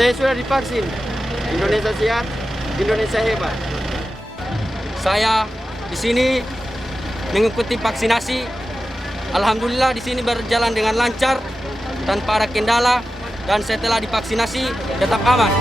Saya sudah divaksin. Indonesia sehat, Indonesia hebat. Saya di sini mengikuti vaksinasi. Alhamdulillah di sini berjalan dengan lancar tanpa ada kendala dan setelah divaksinasi tetap aman.